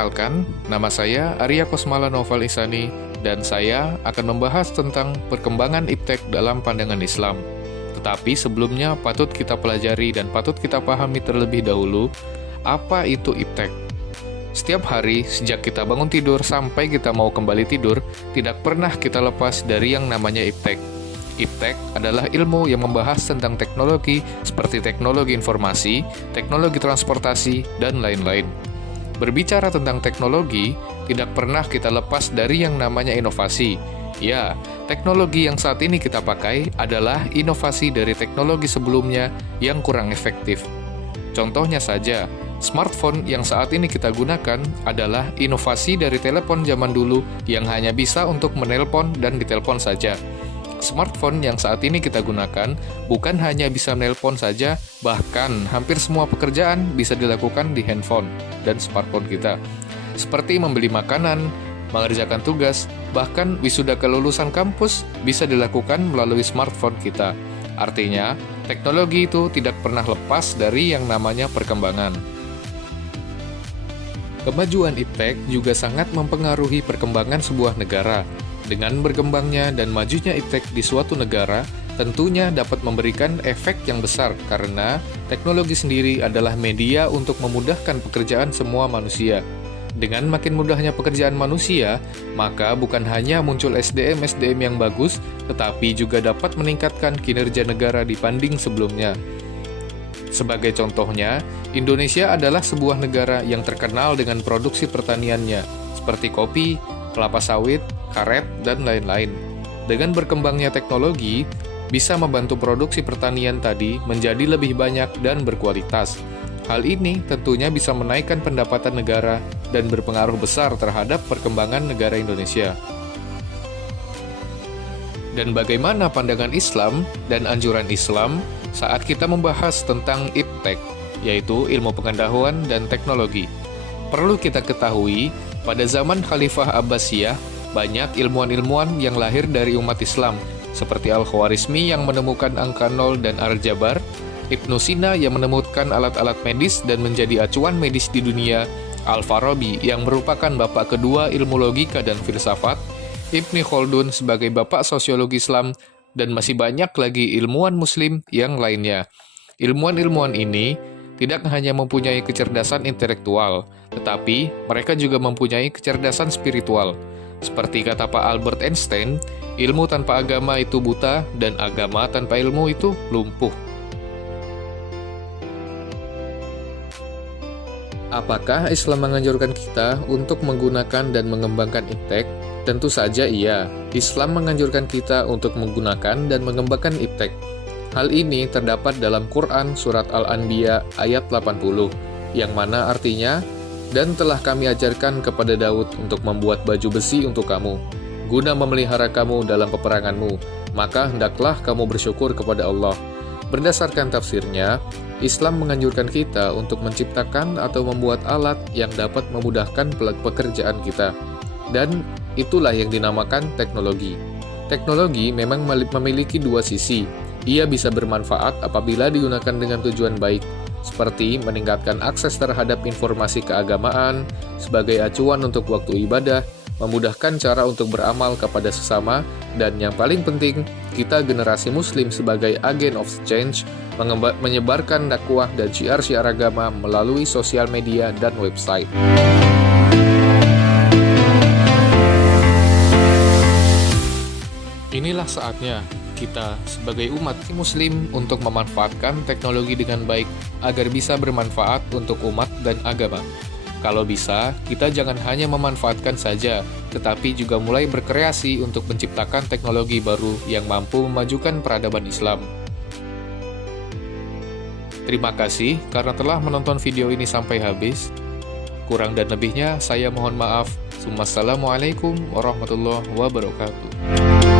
Perkenalkan, nama saya Arya Kosmala Noval Ihsani, dan saya akan membahas tentang perkembangan iptek dalam pandangan Islam. Tetapi sebelumnya patut kita pelajari dan patut kita pahami terlebih dahulu, apa itu iptek. Setiap hari, sejak kita bangun tidur sampai kita mau kembali tidur, tidak pernah kita lepas dari yang namanya iptek. Iptek adalah ilmu yang membahas tentang teknologi seperti teknologi informasi, teknologi transportasi, dan lain-lain. Berbicara tentang teknologi, tidak pernah kita lepas dari yang namanya inovasi. Ya, teknologi yang saat ini kita pakai adalah inovasi dari teknologi sebelumnya yang kurang efektif. Contohnya saja, smartphone yang saat ini kita gunakan adalah inovasi dari telepon zaman dulu yang hanya bisa untuk menelpon dan ditelepon saja. Smartphone yang saat ini kita gunakan bukan hanya bisa menelpon saja, bahkan hampir semua pekerjaan bisa dilakukan di handphone dan smartphone kita. Seperti membeli makanan, mengerjakan tugas, bahkan wisuda kelulusan kampus bisa dilakukan melalui smartphone kita. Artinya, teknologi itu tidak pernah lepas dari yang namanya perkembangan. Kemajuan iptek juga sangat mempengaruhi perkembangan sebuah negara. Dengan berkembangnya dan majunya iptek di suatu negara, tentunya dapat memberikan efek yang besar karena teknologi sendiri adalah media untuk memudahkan pekerjaan semua manusia. Dengan makin mudahnya pekerjaan manusia, maka bukan hanya muncul SDM-SDM yang bagus, tetapi juga dapat meningkatkan kinerja negara dibanding sebelumnya. Sebagai contohnya, Indonesia adalah sebuah negara yang terkenal dengan produksi pertaniannya, seperti kopi, kelapa sawit, karet, dan lain-lain. Dengan berkembangnya teknologi, bisa membantu produksi pertanian tadi menjadi lebih banyak dan berkualitas. Hal ini tentunya bisa menaikkan pendapatan negara dan berpengaruh besar terhadap perkembangan negara Indonesia. Dan bagaimana pandangan Islam dan anjuran Islam saat kita membahas tentang iptek, yaitu ilmu pengetahuan dan teknologi? Perlu kita ketahui, pada zaman Khalifah Abbasiyah, banyak ilmuwan-ilmuwan yang lahir dari umat Islam, seperti Al-Khwarizmi yang menemukan angka 0 dan Al-Jabar, Ibnu Sina yang menemukan alat-alat medis dan menjadi acuan medis di dunia, Al-Farabi yang merupakan bapak kedua ilmu logika dan filsafat, Ibnu Khaldun sebagai bapak sosiologi Islam, dan masih banyak lagi ilmuwan muslim yang lainnya. Ilmuwan-ilmuwan ini tidak hanya mempunyai kecerdasan intelektual, tetapi mereka juga mempunyai kecerdasan spiritual. Seperti kata Pak Albert Einstein, ilmu tanpa agama itu buta, dan agama tanpa ilmu itu lumpuh. Apakah Islam menganjurkan kita untuk menggunakan dan mengembangkan iptek? Tentu saja iya. Islam menganjurkan kita untuk menggunakan dan mengembangkan iptek. Hal ini terdapat dalam Quran Surat Al-Anbiya ayat 80, yang mana artinya, "Dan telah kami ajarkan kepada Daud untuk membuat baju besi untuk kamu, guna memelihara kamu dalam peperanganmu, maka hendaklah kamu bersyukur kepada Allah." Berdasarkan tafsirnya, Islam menganjurkan kita untuk menciptakan atau membuat alat yang dapat memudahkan pekerjaan kita. Dan itulah yang dinamakan teknologi. Teknologi memang memiliki dua sisi. Ia bisa bermanfaat apabila digunakan dengan tujuan baik, seperti meningkatkan akses terhadap informasi keagamaan, sebagai acuan untuk waktu ibadah, memudahkan cara untuk beramal kepada sesama, dan yang paling penting, kita generasi muslim sebagai agen of change, menyebarkan dakwah dan syiar-syiar agama melalui sosial media dan website. Inilah saatnya kita sebagai umat muslim untuk memanfaatkan teknologi dengan baik agar bisa bermanfaat untuk umat dan agama. Kalau bisa, kita jangan hanya memanfaatkan saja, tetapi juga mulai berkreasi untuk menciptakan teknologi baru yang mampu memajukan peradaban Islam. Terima kasih karena telah menonton video ini sampai habis. Kurang dan lebihnya saya mohon maaf. Wassalamualaikum warahmatullahi wabarakatuh.